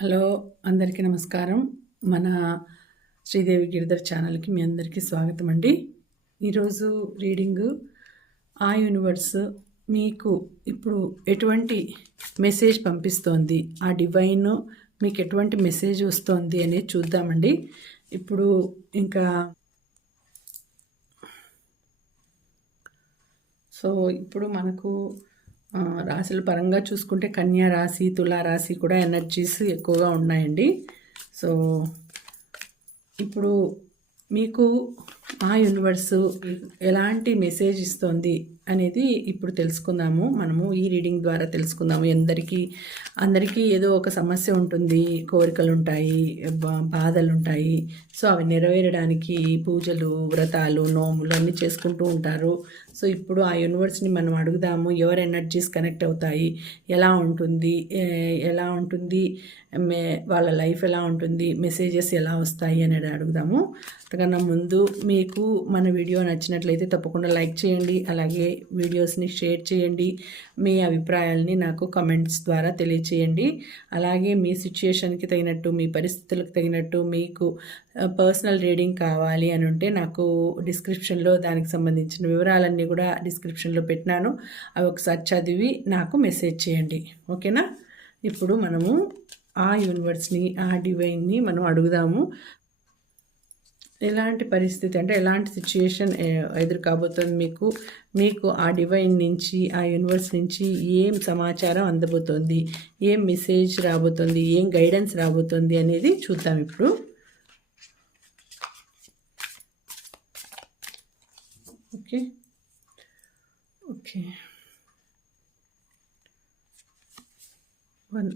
Hello అందరికీ నమస్కారం. మన శ్రీదేవి గిరిధర్ ఛానల్కి మీ అందరికీ స్వాగతం అండి. ఈరోజు రీడింగ్ ఆ యూనివర్స్ మీకు ఇప్పుడు ఎటువంటి మెసేజ్ పంపిస్తోంది? ఆ డివైన్ మీకు ఎటువంటి మెసేజ్ వస్తోంది అనేది చూద్దామండి. ఇప్పుడు ఇంకా సో ఇప్పుడు మనకు రాశుల పరంగా చూసుకుంటే కన్యా రాశి తులా రాశి కూడా ఎనర్జీస్ ఎక్కువగా ఉన్నాయండి. సో ఇప్పుడు మీకు ఆ యూనివర్సు ఎలాంటి మెసేజ్ ఇస్తోంది అనేది ఇప్పుడు తెలుసుకుందాము. మనము ఈ రీడింగ్ ద్వారా తెలుసుకుందాము. ఎందరికీ అందరికీ ఏదో ఒక సమస్య ఉంటుంది కోరికలు ఉంటాయి బాధలు ఉంటాయి. సో అవి నెరవేరడానికి పూజలు వ్రతాలు నోములు అన్నీ చేసుకుంటూ ఉంటారు. సో ఇప్పుడు ఆ యూనివర్స్ని మనం అడుగుదాము ఎవరు ఎనర్జీస్ కనెక్ట్ అవుతాయి ఎలా ఉంటుంది ఎలా ఉంటుంది మే వాళ్ళ లైఫ్ ఎలా ఉంటుంది మెసేజెస్ ఎలా వస్తాయి అనేది అడుగుదాము. అంతకన్నా ముందు మీకు మన వీడియో నచ్చినట్లయితే తప్పకుండా లైక్ చేయండి అలాగే వీడియోస్ని షేర్ చేయండి మీ అభిప్రాయాల్ని నాకు కమెంట్స్ ద్వారా తెలియచేయండి. అలాగే మీ సిచ్యుయేషన్కి తగినట్టు మీ పరిస్థితులకు తగినట్టు మీకు పర్సనల్ రీడింగ్ కావాలి అని ఉంటే నాకు డిస్క్రిప్షన్లో దానికి సంబంధించిన వివరాలన్నీ కూడా డిస్క్రిప్షన్లో పెట్టినాను. అవి ఒకసారి చదివి నాకు మెసేజ్ చేయండి. ఓకేనా? ఇప్పుడు మనము ఆ యూనివర్స్ని ఆ డివైన్ని మనం అడుగుదాము. ఎలాంటి పరిస్థితి అంటే ఎలాంటి సిచ్యుయేషన్ ఎదురు కాబోతుంది మీకు? మీకు ఆ డివైన్ నుంచి ఆ యూనివర్స్ నుంచి ఏం సమాచారం అందబోతోంది? ఏం మెసేజ్ రాబోతుంది? ఏం గైడెన్స్ రాబోతుంది అనేది చూద్దాం ఇప్పుడు okay okay. One.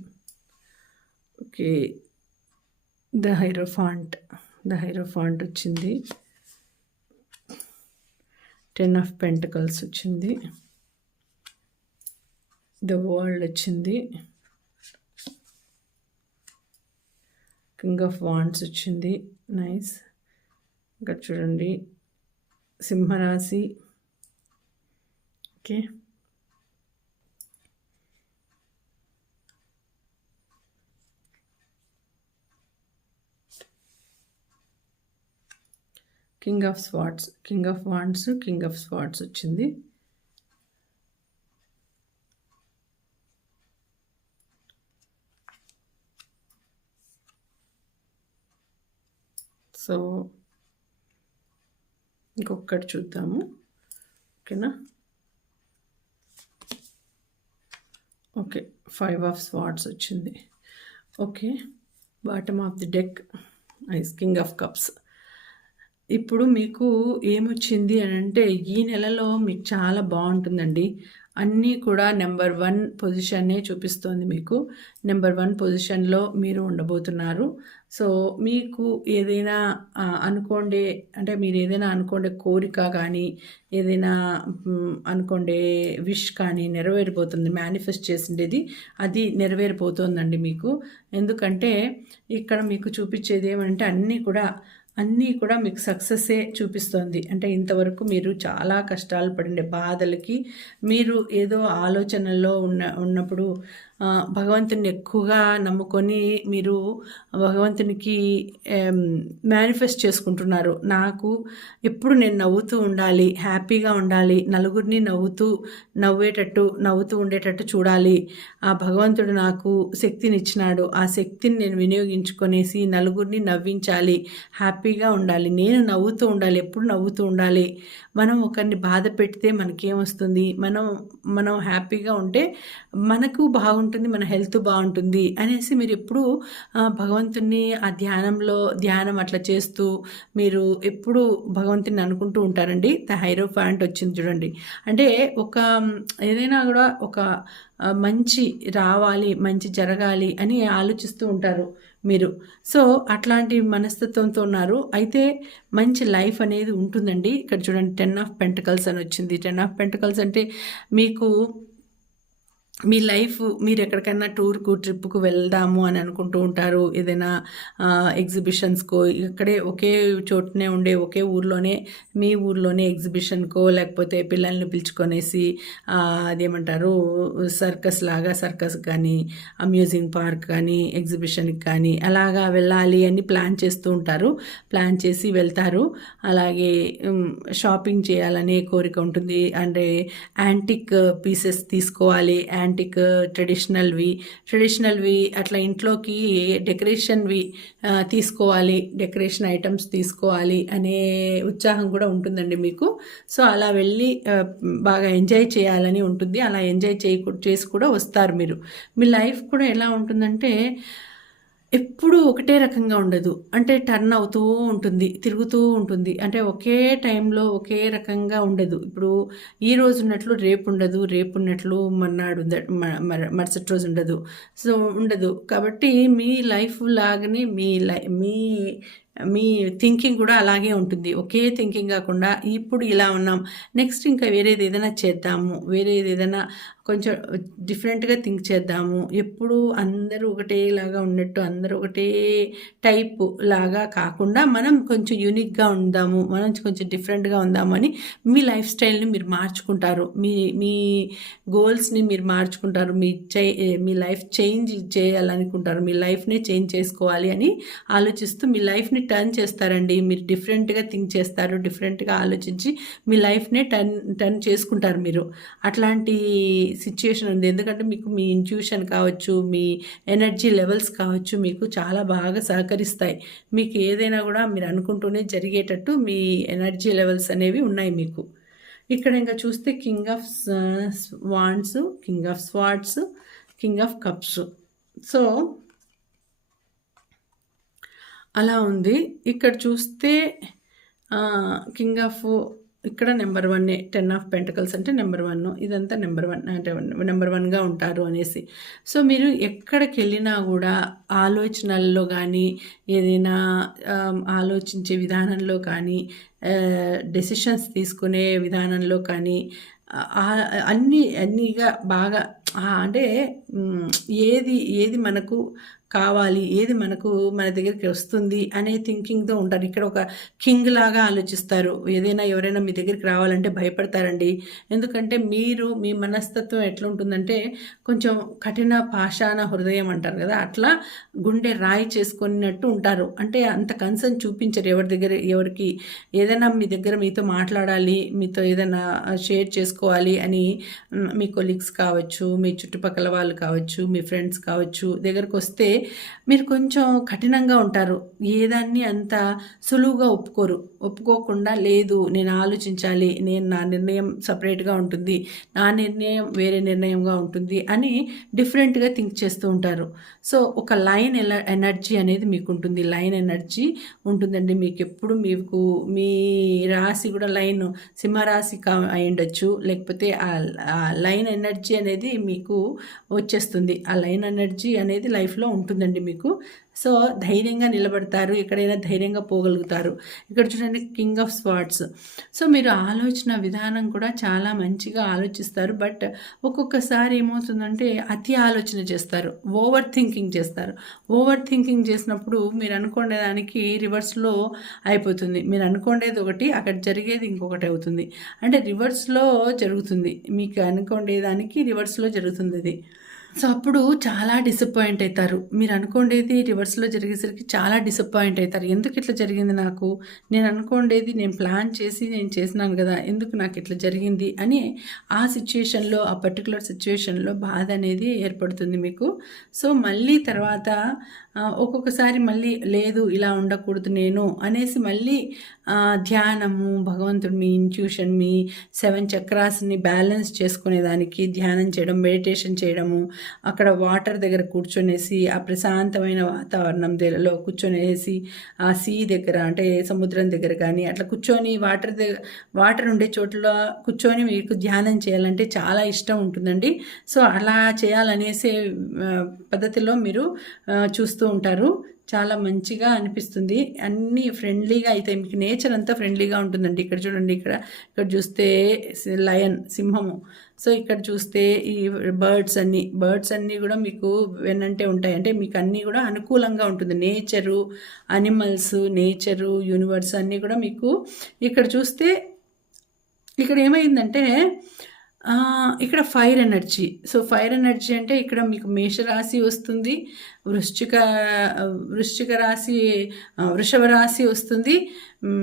Okay. The hierophant. The hierophant వచ్చింది. టెన్ ఆఫ్ పెంటకల్స్ వచ్చింది. ద వరల్డ్ వచ్చింది. కింగ్ ఆఫ్ వాండ్స్ వచ్చింది. నైస్. ఇంకా చూడండి. సింహరాశి. Okay king of swords king of wands king of swords వచ్చింది. సో ఇంకొకటి చూద్దాము. ఓకేనా ఓకే ఫైవ్ ఆఫ్ స్వాట్స్ వచ్చింది. Okay bottom of the deck is king of cups. ఇప్పుడు మీకు ఏమొచ్చింది అని అంటే ఈ నెలలో మీకు చాలా బాగుంటుందండి. అన్నీ కూడా నెంబర్ వన్ పొజిషన్నే చూపిస్తోంది మీకు. నెంబర్ వన్ పొజిషన్లో మీరు ఉండబోతున్నారు. సో మీకు ఏదైనా అనుకోండి అనుకోండే అంటే మీరు ఏదైనా అనుకోండే కోరిక కానీ ఏదైనా అనుకోండే విష్ కానీ నెరవేరిపోతుంది. మేనిఫెస్ట్ చేసిండేది అది నెరవేరిపోతుందండి మీకు. ఎందుకంటే ఇక్కడ మీకు చూపించేది ఏమంటే అన్నీ కూడా అన్నీ కూడా మీకు సక్సెస్సే చూపిస్తోంది. అంటే ఇంతవరకు మీరు చాలా కష్టాలు పడండి బాధలకి మీరు ఏదో ఆలోచనల్లో ఉన్న ఉన్నప్పుడు భగవంతుని ఎక్కువగా నమ్ముకొని మీరు భగవంతునికి మేనిఫెస్ట్ చేసుకుంటున్నారు. నాకు ఎప్పుడు నేను నవ్వుతూ ఉండాలి హ్యాపీగా ఉండాలి నలుగురిని నవ్వుతూ నవ్వేటట్టు నవ్వుతూ ఉండేటట్టు చూడాలి. ఆ భగవంతుడు నాకు శక్తిని ఇచ్చినాడు ఆ శక్తిని నేను వినియోగించుకొనేసి నలుగురిని నవ్వించాలి హ్యాపీగా ఉండాలి. నేను నవ్వుతూ ఉండాలి ఎప్పుడు నవ్వుతూ ఉండాలి. మనం ఒకరిని బాధ పెడితే మనకేమొస్తుంది మనం మనం హ్యాపీగా ఉంటే మనకు బాగుంటుంది. మన హెల్త్ బాగుంటుంది అనేసి మీరు ఎప్పుడు భగవంతుని ఆ ధ్యానంలో ధ్యానం అట్లా చేస్తూ మీరు ఎప్పుడు భగవంతుని అనుకుంటూ ఉంటారండి. ద హైరో ప్యాంట్ వచ్చింది చూడండి. అంటే ఒక ఏదైనా కూడా ఒక మంచి రావాలి మంచి జరగాలి అని ఆలోచిస్తూ ఉంటారు మీరు. సో అట్లాంటి మనస్తత్వంతో ఉన్నారు. అయితే మంచి లైఫ్ అనేది ఉంటుందండి. ఇక్కడ చూడండి టెన్ ఆఫ్ పెంటకల్స్ అని వచ్చింది. టెన్ ఆఫ్ పెంటకల్స్ అంటే మీకు మీ లైఫ్ మీరు ఎక్కడికైనా టూర్కు ట్రిప్కు వెళ్దాము అని అనుకుంటూ ఉంటారు. ఏదైనా ఎగ్జిబిషన్స్కో ఇక్కడే ఒకే చోటునే ఉండే ఒకే ఊర్లోనే మీ ఊర్లోనే ఎగ్జిబిషన్కో లేకపోతే పిల్లల్ని పిలుచుకొనేసి అదేమంటారు సర్కస్ లాగా సర్కస్ కానీ అమ్యూజింగ్ పార్క్ కానీ ఎగ్జిబిషన్కి కానీ అలాగా వెళ్ళాలి అని ప్లాన్ చేస్తూ ఉంటారు. ప్లాన్ చేసి వెళ్తారు. అలాగే షాపింగ్ చేయాలనే కోరిక ఉంటుంది. అంటే యాంటిక్ పీసెస్ తీసుకోవాలి యాండ్ రొమాంటిక్ ట్రెడిషనల్వి ట్రెడిషనల్వి అట్లా ఇంట్లోకి డెకరేషన్వి తీసుకోవాలి. డెకరేషన్ ఐటమ్స్ తీసుకోవాలి అనే ఉత్సాహం కూడా ఉంటుందండి మీకు. సో అలా వెళ్ళి బాగా ఎంజాయ్ చేయాలని ఉంటుంది. అలా ఎంజాయ్ చేయ చేసి కూడా వస్తారు మీరు. మీ లైఫ్ కూడా ఎలా ఉంటుందంటే ఎప్పుడూ ఒకటే రకంగా ఉండదు. అంటే టర్న్ అవుతూ ఉంటుంది తిరుగుతూ ఉంటుంది. అంటే ఒకే టైంలో ఒకే రకంగా ఉండదు. ఇప్పుడు ఈ రోజు ఉన్నట్లు రేపు ఉండదు రేపు ఉన్నట్లు మర్నాడు మరుసటి రోజు ఉండదు. సో ఉండదు. కాబట్టి మీ లైఫ్ లాగానే మీ లై మీ మీ థింకింగ్ కూడా అలాగే ఉంటుంది. ఒకే థింకింగ్ కాకుండా ఇప్పుడు ఇలా ఉన్నాం. నెక్స్ట్ ఇంకా వేరేది ఏదైనా చేద్దాము. వేరేది ఏదైనా కొంచెం డిఫరెంట్గా థింక్ చేద్దాము. ఎప్పుడు అందరూ ఒకటేలాగా ఉన్నట్టు అందరూ ఒకటే టైప్ లాగా కాకుండా మనం కొంచెం యూనిక్గా ఉందాము. మనం కొంచెం డిఫరెంట్గా ఉందాము అని మీ లైఫ్ స్టైల్ని మీరు మార్చుకుంటారు. మీ మీ గోల్స్ని మీరు మార్చుకుంటారు. మీ చే మీ లైఫ్ చేంజ్ చేయాలనుకుంటారు. మీ లైఫ్నే చేంజ్ చేసుకోవాలి అని ఆలోచిస్తూ మీ లైఫ్ని టర్న్ చేస్తారండి. మీరు డిఫరెంట్గా థింక్ చేస్తారు డిఫరెంట్గా ఆలోచించి మీ లైఫ్నే టర్న్ టర్న్ చేసుకుంటారు మీరు. అట్లాంటి సిచ్యుయేషన్ ఉంది. ఎందుకంటే మీకు మీ ఇంట్యూషన్ కావచ్చు మీ ఎనర్జీ లెవెల్స్ కావచ్చు మీకు చాలా బాగా సహకరిస్తాయి. మీకు ఏదైనా కూడా మీరు అనుకుంటూనే జరిగేటట్టు మీ ఎనర్జీ లెవెల్స్ అనేవి ఉన్నాయి మీకు. ఇక్కడ ఇంకా చూస్తే king of wands king of swords king of cups so అలా ఉంది. ఇక్కడ చూస్తే కింగ్ ఆఫ్ ఇక్కడ నెంబర్ వన్నే టెన్ ఆఫ్ పెంటకల్స్ అంటే నెంబర్ వన్ ఇదంతా నెంబర్ వన్ అంటే నెంబర్ వన్గా ఉంటారు అనేసి. సో మీరు ఎక్కడికి వెళ్ళినా కూడా ఆలోచనల్లో కానీ ఏదైనా ఆలోచించే విధానంలో కానీ డెసిషన్స్ తీసుకునే విధానంలో కానీ అన్నీ అన్నీగా బాగా అంటే ఏది ఏది మనకు కావాలి ఏది మనకు మన దగ్గరికి వస్తుంది అనే థింకింగ్తో ఉంటారు. ఇక్కడ ఒక కింగ్ లాగా ఆలోచిస్తారు. ఏదైనా ఎవరైనా మీ దగ్గరికి రావాలంటే భయపడతారండి. ఎందుకంటే మీరు మీ మనస్తత్వం ఎట్లా ఉంటుందంటే కొంచెం కఠిన పాషాణ హృదయం అంటారు కదా అట్లా గుండె రాయి చేసుకున్నట్టు ఉంటారు. అంటే అంత కన్సర్న్ చూపించరు ఎవరి దగ్గర ఎవరికి ఏదైనా మీ దగ్గర మీతో మాట్లాడాలి మీతో ఏదైనా షేర్ చేసుకోవాలి అని మీ కొలీగ్స్ కావచ్చు మీ చుట్టుపక్కల వాళ్ళు కావచ్చు మీ ఫ్రెండ్స్ కావచ్చు దగ్గరకు వస్తే మీరు కొంచెం కఠినంగా ఉంటారు. ఏదాన్ని అంత సులువుగా ఒప్పుకోరు. ఒప్పుకోకుండా లేదు నేను ఆలోచించాలి నేను నా నిర్ణయం సపరేట్గా ఉంటుంది నా నిర్ణయం వేరే నిర్ణయంగా ఉంటుంది అని డిఫరెంట్గా థింక్ చేస్తూ ఉంటారు. సో ఒక లైన్ ఎనర్జీ అనేది మీకు ఉంటుంది లైన్ ఎనర్జీ ఉంటుందండి. మీకు ఎప్పుడు మీకు మీ రాశి కూడా లైన్ సింహరాశి కా లేకపోతే ఆ లైన్ ఎనర్జీ అనేది మీకు వచ్చేస్తుంది. ఆ లైన్ ఎనర్జీ అనేది లైఫ్లో ఉంటుందండి మీకు. సో ధైర్యంగా నిలబడతారు ఎక్కడైనా ధైర్యంగా పోగలుగుతారు. ఇక్కడ చూడండి కింగ్ ఆఫ్ స్వాట్స్ సో మీరు ఆలోచన విధానం కూడా చాలా మంచిగా ఆలోచిస్తారు. బట్ ఒక్కొక్కసారి ఏమవుతుందంటే అతి ఆలోచన చేస్తారు ఓవర్ థింకింగ్ చేస్తారు. ఓవర్ థింకింగ్ చేసినప్పుడు మీరు అనుకునే దానికి రివర్స్లో అయిపోతుంది. మీరు అనుకునేది ఒకటి అక్కడ జరిగేది ఇంకొకటి అవుతుంది. అంటే రివర్స్లో జరుగుతుంది. మీకు అనుకునేదానికి రివర్స్లో జరుగుతుంది అది. సో అప్పుడు చాలా డిసప్పాయింట్ అవుతారు మీరు అనుకోండేది రివర్స్లో జరిగేసరికి చాలా డిసప్పాయింట్ అవుతారు ఎందుకు ఇట్లా జరిగింది నాకు? నేను అనుకోండేది నేను ప్లాన్ చేసి నేను చేసినాను కదా ఎందుకు నాకు ఇట్లా జరిగింది అని ఆ సిచ్యుయేషన్లో ఆ పర్టికులర్ సిచ్యుయేషన్లో బాధ అనేది ఏర్పడుతుంది మీకు. సో మళ్ళీ తర్వాత ఒక్కొక్కసారి మళ్ళీ లేదు ఇలా ఉండకూడదు నేను అనేసి మళ్ళీ ధ్యానము భగవంతుడు మీ ఇంట్యూషన్ మీ సెవెన్ చక్రాస్ని బ్యాలెన్స్ చేసుకునేదానికి ధ్యానం చేయడం మెడిటేషన్ చేయడము అక్కడ వాటర్ దగ్గర కూర్చొనేసి ఆ ప్రశాంతమైన వాతావరణం దగ్గరలో కూర్చొనేసి ఆ సీ దగ్గర అంటే సముద్రం దగ్గర కానీ అట్లా కూర్చొని వాటర్ దగ్గర వాటర్ ఉండే చోట్ల కూర్చొని మీకు ధ్యానం చేయాలంటే చాలా ఇష్టం ఉంటుందండి. సో అలా చేయాలనేసే పద్ధతిలో మీరు చూస్తూ ఉంటారు. చాలా మంచిగా అనిపిస్తుంది. అన్నీ ఫ్రెండ్లీగా అయితే మీకు నేచర్ అంతా ఫ్రెండ్లీగా ఉంటుందండి. ఇక్కడ చూడండి ఇక్కడ ఇక్కడ చూస్తే లయన్ సింహము. సో ఇక్కడ చూస్తే ఈ బర్డ్స్ అన్నీ బర్డ్స్ అన్నీ కూడా మీకు వెనంటే ఉంటాయి. అంటే మీకు అన్నీ కూడా అనుకూలంగా ఉంటుంది. నేచరు అనిమల్స్ నేచరు యూనివర్స్ అన్నీ కూడా మీకు ఇక్కడ చూస్తే ఇక్కడ ఏమైందంటే ఇక్కడ fire energy. So fire energy అంటే ఇక్కడ మీకు మేషరాశి వస్తుంది వృశ్చిక వృశ్చిక రాశి వృషభ రాశి వస్తుంది.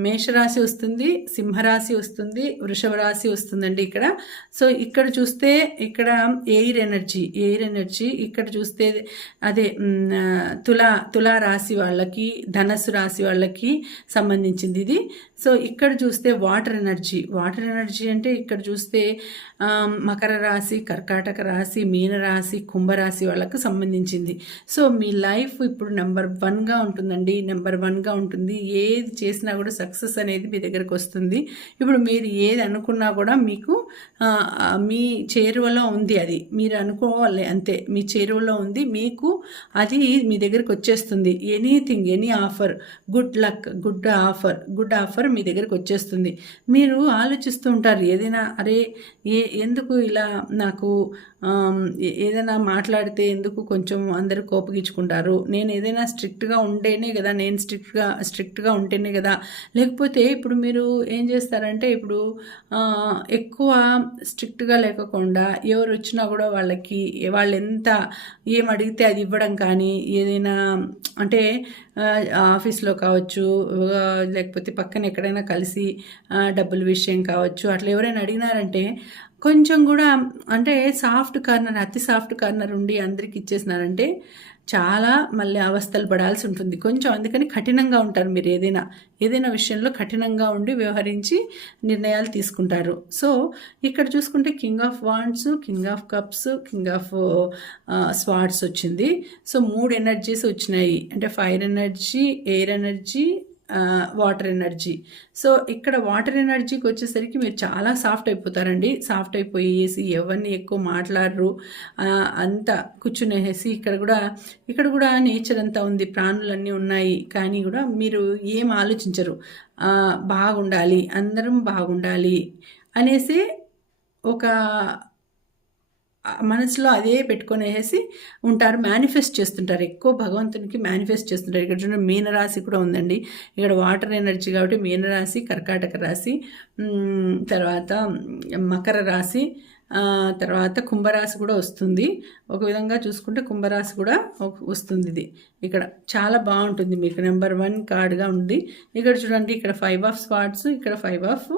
మేషరాశి వస్తుంది సింహరాశి వస్తుంది వృషభ రాశి వస్తుందండి ఇక్కడ. సో ఇక్కడ చూస్తే ఇక్కడ ఎయిర్ ఎనర్జీ ఎయిర్ ఎనర్జీ. ఇక్కడ చూస్తే అదే తులా తులా రాశి వాళ్ళకి ధనస్సు రాశి వాళ్ళకి సంబంధించింది ఇది. సో ఇక్కడ చూస్తే వాటర్ ఎనర్జీ. వాటర్ ఎనర్జీ అంటే ఇక్కడ చూస్తే మకర రాశి కర్కాటక రాశి మీన రాశి కుంభరాశి వాళ్ళకు సంబంధించింది. సో మీ లైఫ్ ఇప్పుడు నెంబర్ వన్గా ఉంటుందండి. నెంబర్ వన్గా ఉంటుంది. ఏది చేసినా కూడా సక్సెస్ అనేది మీ దగ్గరకు వస్తుంది. ఇప్పుడు మీరు ఏది అనుకున్నా కూడా మీకు మీ చేరువలో ఉంది అది. మీరు అనుకోవాలి అంతే. మీ చేరువలో ఉంది. మీకు అది మీ దగ్గరకు వచ్చేస్తుంది. Anything any offer good luck good offer good offer మీ దగ్గరకు వచ్చేస్తుంది. మీరు ఆలోచిస్తూ ఉంటారు ఏదైనా అరే ఏ ఎందుకు ఇలా నాకు ఏదైనా మాట్లాడితే ఎందుకు కొంచెం అందరూ కోపగించుకుంటారు? నేను ఏదైనా స్ట్రిక్ట్గా ఉంటేనే కదా నేను స్ట్రిక్ట్గా స్ట్రిక్ట్గా ఉంటేనే కదా లేకపోతే ఇప్పుడు మీరు ఏం చేస్తారంటే ఇప్పుడు ఎక్కువ స్ట్రిక్ట్గా లేకుండా ఎవరు వచ్చినా కూడా వాళ్ళకి వాళ్ళు ఎంత ఏం అడిగితే అది ఇవ్వడం కానీ ఏదైనా అంటే ఆఫీస్లో కావచ్చు లేకపోతే పక్కన ఎక్కడైనా కలిసి డబ్బుల విషయం కావచ్చు అట్లా ఎవరైనా అడిగినారంటే కొంచెం కూడా అంటే సాఫ్ట్ కార్నర్ అతి సాఫ్ట్ కార్నర్ ఉండి అందరికి ఇచ్చేసినారంటే చాలా మళ్ళీ అవస్థలు పడాల్సి ఉంటుంది. కొంచెం అందుకని కఠినంగా ఉంటారు మీరు ఏదైనా ఏదైనా విషయంలో కఠినంగా ఉండి వ్యవహరించి నిర్ణయాలు తీసుకుంటారు. సో ఇక్కడ చూసుకుంటే king of wands king of cups king of swords వచ్చింది. సో మూడు ఎనర్జీస్ వచ్చినాయి. అంటే fire energy air energy water energy so ఇక్కడ వాటర్ ఎనర్జీకి వచ్చేసరికి మీరు చాలా సాఫ్ట్ అయిపోతారండి. సాఫ్ట్ అయిపోయేసి ఎవరిని ఎక్కువ మాట్లాడరు. అంతా కూర్చునేసి ఇక్కడ కూడా ఇక్కడ కూడా నేచర్ అంతా ఉంది. ప్రాణులన్నీ ఉన్నాయి. కానీ కూడా మీరు ఏం ఆలోచించరు. బాగుండాలి. అందరం బాగుండాలి అనేసి ఒక మనసులో అదే పెట్టుకునేసి ఉంటారు మేనిఫెస్ట్ చేస్తుంటారు. ఎక్కువ భగవంతునికి మేనిఫెస్ట్ చేస్తుంటారు. ఇక్కడ చూడండి మీనరాశి కూడా ఉందండి. ఇక్కడ వాటర్ ఎనర్జీ కాబట్టి మీనరాశి కర్కాటక రాశి తర్వాత మకర రాశి తర్వాత కుంభరాశి కూడా వస్తుంది. ఒక విధంగా చూసుకుంటే కుంభరాశి కూడా వస్తుంది ఇది. ఇక్కడ చాలా బాగుంటుంది మీకు. నెంబర్ వన్ కార్డ్గా ఉంది. ఇక్కడ చూడండి ఇక్కడ ఫైవ్ ఆఫ్ స్పాట్స్ ఇక్కడ ఫైవ్ ఆఫ్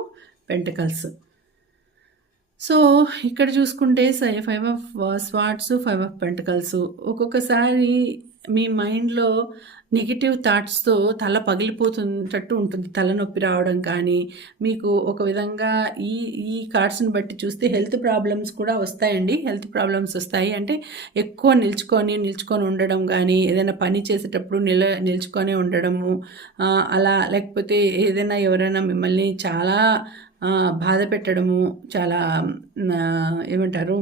పెంటకల్స్ సో ఇక్కడ చూసుకుంటే five of swords five of pentacles ఒక్కొక్కసారి మీ మైండ్లో నెగిటివ్ థాట్స్తో తల పగిలిపోతున్నట్టు ఉంటుంది. తలనొప్పి రావడం కానీ మీకు ఒక విధంగా ఈ ఈ కార్డ్స్ని బట్టి చూస్తే హెల్త్ ప్రాబ్లమ్స్ కూడా వస్తాయండి. హెల్త్ ప్రాబ్లమ్స్ వస్తాయి. అంటే ఎక్కువ నిల్చుకొని నిల్చుకొని ఉండడం కానీ ఏదైనా పని చేసేటప్పుడు నిల నిల్చుకొని ఉండడము అలా లేకపోతే ఏదైనా ఎవరైనా మిమ్మల్ని చాలా బాధ పెట్టడము చాలా ఏమంటారు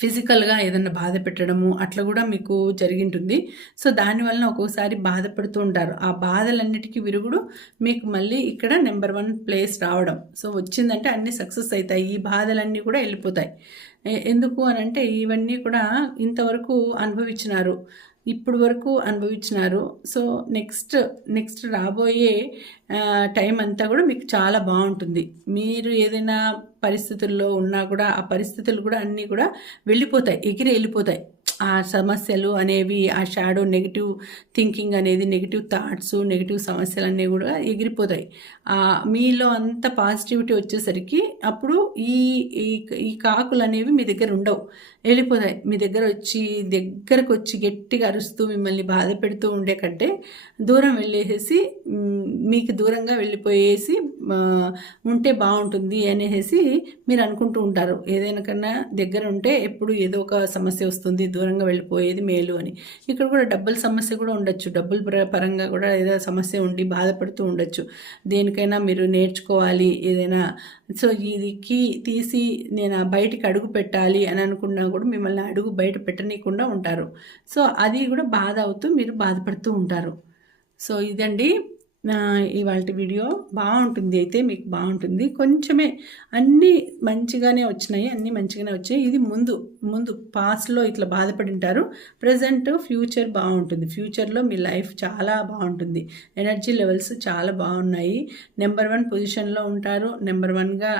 ఫిజికల్గా ఏదన్నా బాధ పెట్టడము అట్లా కూడా మీకు జరిగింటుంది. సో దానివల్ల ఒక్కోసారి బాధపడుతూ ఉంటారు. ఆ బాధలన్నిటికీ విరుగుడు మీకు మళ్ళీ ఇక్కడ నెంబర్ వన్ ప్లేస్ రావడం. సో వచ్చిందంటే అన్నీ సక్సెస్ అవుతాయి ఈ బాధలన్నీ కూడా వెళ్ళిపోతాయి. ఎందుకు అని అంటే ఇవన్నీ కూడా ఇంతవరకు అనుభవించినారు. ఇప్పుడు వరకు అనుభవించినారు. సో నెక్స్ట్ నెక్స్ట్ రాబోయే టైం అంతా కూడా మీకు చాలా బాగుంటుంది. మీరు ఏదైనా పరిస్థితుల్లో ఉన్నా కూడా ఆ పరిస్థితులు కూడా అన్నీ కూడా వెళ్ళిపోతాయి ఎగిరి వెళ్ళిపోతాయి. ఆ సమస్యలు అనేవి ఆ షాడో నెగిటివ్ థింకింగ్ అనేది నెగిటివ్ థాట్స్ నెగిటివ్ సమస్యలు అనేవి కూడా ఎగిరిపోతాయి. మీలో అంత పాజిటివిటీ వచ్చేసరికి అప్పుడు ఈ ఈ కాకులు అనేవి మీ దగ్గర ఉండవు. వెళ్ళిపోతాయి. మీ దగ్గర వచ్చి దగ్గరకు వచ్చి గట్టిగా అరుస్తూ మిమ్మల్ని బాధ పెడుతూ ఉండే కంటే దూరం వెళ్ళేసేసి మీకు దూరంగా వెళ్ళిపోయేసి ఉంటే బాగుంటుంది అనేసి మీరు అనుకుంటూ ఉంటారు. ఏదైనా కన్నా దగ్గర ఉంటే ఎప్పుడు ఏదో ఒక సమస్య వస్తుంది దూరం దూరంగా వెళ్ళిపోయేది మేలు అని. ఇక్కడ కూడా డబ్బుల సమస్య కూడా ఉండొచ్చు. డబ్బుల పర- పరంగా కూడా ఏదో సమస్య ఉండి బాధపడుతూ ఉండొచ్చు. దేనికైనా మీరు నేర్చుకోవాలి ఏదైనా. సో ఇది కీ తీసి నేను బయటికి అడుగు పెట్టాలి అని అనుకున్నా కూడా మిమ్మల్ని అడుగు బయట పెట్టనీయకుండా ఉంటారు. సో అది కూడా బాధ అవుతూ మీరు బాధపడుతూ ఉంటారు. సో ఇదండి. ఇవాళ వీడియో బాగుంటుంది అయితే మీకు బాగుంటుంది. కొంచెమే అన్నీ మంచిగానే వచ్చినాయి అన్నీ మంచిగానే వచ్చాయి. ఇది ముందు ముందు పాస్ట్లో ఇట్లా బాధపడి ఉంటారు. ప్రజెంట్ ఫ్యూచర్ బాగుంటుంది. ఫ్యూచర్లో మీ లైఫ్ చాలా బాగుంటుంది. ఎనర్జీ లెవెల్స్ చాలా బాగున్నాయి. నెంబర్ వన్ పొజిషన్లో ఉంటారు. నెంబర్ వన్గా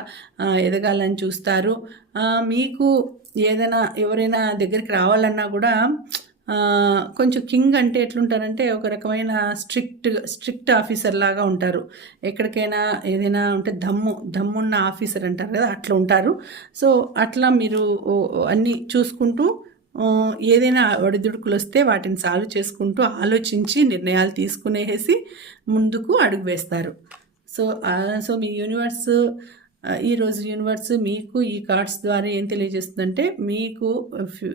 ఎదగాలని చూస్తారు. మీకు ఏదైనా ఎవరైనా దగ్గరికి రావాలన్నా కూడా కొంచెం కింగ్ అంటే ఎట్లుంటారంటే ఒక రకమైన స్ట్రిక్ట్ స్ట్రిక్ట్ ఆఫీసర్ లాగా ఉంటారు. ఎక్కడికైనా ఏదైనా ఉంటే దమ్ము దమ్మున్న ఆఫీసర్ అంటారు కదా అట్లా ఉంటారు. సో అట్లా మీరు అన్నీ చూసుకుంటూ ఏదైనా ఒడిదుడుకులు వస్తే వాటిని సాల్వ్ చేసుకుంటూ ఆలోచించి నిర్ణయాలు తీసుకునేసి ముందుకు అడుగు వేస్తారు. సో సో మీ యూనివర్స్ ఈరోజు యూనివర్స్ మీకు ఈ కార్డ్స్ ద్వారా ఏం తెలియజేస్తుందంటే మీకు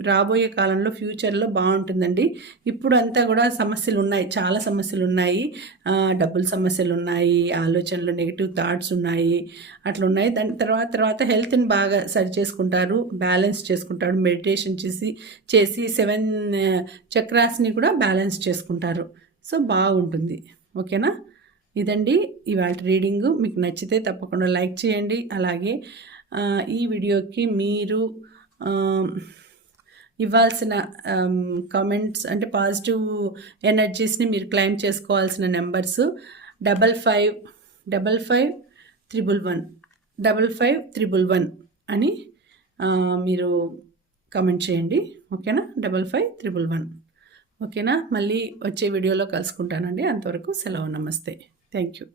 రాబోయే కాలంలో ఫ్యూచర్లో బాగుంటుందండి. ఇప్పుడు అంతా కూడా సమస్యలు ఉన్నాయి చాలా సమస్యలు ఉన్నాయి డబ్బుల సమస్యలు ఉన్నాయి ఆలోచనలు నెగిటివ్ థాట్స్ ఉన్నాయి అట్లా ఉన్నాయి దాని తర్వాత తర్వాత హెల్త్ని బాగా సరి చేసుకుంటారు బ్యాలెన్స్ చేసుకుంటారు మెడిటేషన్ చేసి చేసి సెవెన్ చక్రాస్ని కూడా బ్యాలెన్స్ చేసుకుంటారు. సో బాగుంటుంది. ఓకేనా? ఇదండి. ఇవాళ రీడింగు. మీకు నచ్చితే తప్పకుండా లైక్ చేయండి. అలాగే ఈ వీడియోకి మీరు ఇవ్వాల్సిన కామెంట్స్ అంటే పాజిటివ్ ఎనర్జీస్ని మీరు క్లైమ్ చేసుకోవాల్సిన numbers double five double five triple one double five triple one అని మీరు కమెంట్ చేయండి. ఓకేనా? Double five triple one. ఓకేనా? మళ్ళీ వచ్చే వీడియోలో కలుసుకుంటానండి. అంతవరకు సెలవు. నమస్తే. Thank you.